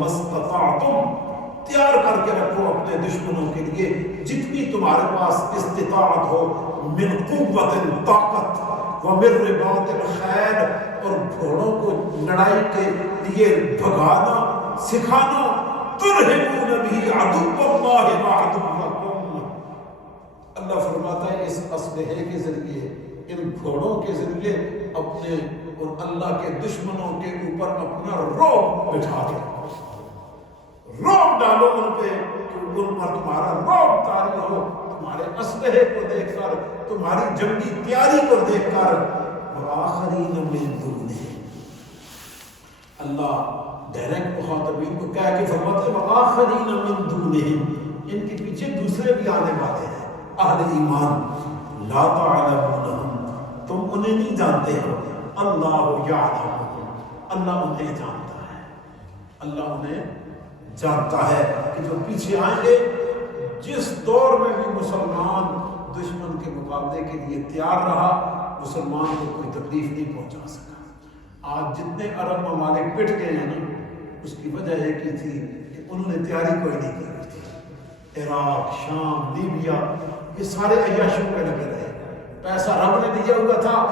مستطعتم، تیار کر کے رکھو اپنے دشمنوں کے لیے جتنی تمہارے پاس استطاعت ہو، من قوت، طاقت، ومن رباط الخیل، اور گھوڑوں کو لڑائی کے لیے بھگانا سکھانا، ترہبون بہ عدو اللہ وعدوکم، اللہ فرماتا ہے اس اسلحے کے ذریعے، ان گھوڑوں کے ذریعے اپنے اور اللہ کے دشمنوں کے اوپر اپنا رعب بٹھا دو، رعب ڈالو ان پہ، کہ ان پر تمہارا رعب طاری ہو، تمہارے اسلحے کو دیکھ کر، تمہاری جنگی تیاری کو دیکھ کر۔ وآخرین من دونہ، اللہ ڈائریکٹ مخاطبین کو کہہ کے فرماتے ہیں وآخرین من دونہم، ان کے پیچھے دوسرے بھی آنے والے ہیں، اہل ایمان، لا تعلمونہم، تم انہیں نہیں جانتے ہو، اللہ یعلمہم، اللہ انہیں جانتا ہے، اللہ انہیں جانتا ہے کہ جو پیچھے آئیں گے۔ جس دور میں بھی مسلمان دشمن کے مقابلے کے لیے تیار رہا، مسلمان کو کوئی تکلیف نہیں پہنچا سکا۔ آج جتنے عرب ممالک پٹ گئے ہیں نا، اس کی وجہ ایک ہی تھی کہ انہوں نے تیاری کوئی نہیں کی ہوئی تھی۔ عراق، شام، لیبیا، یہ سارے عیاشیوں پہ لگے رہے، پیسہ رب نے دیا ہوا تھا،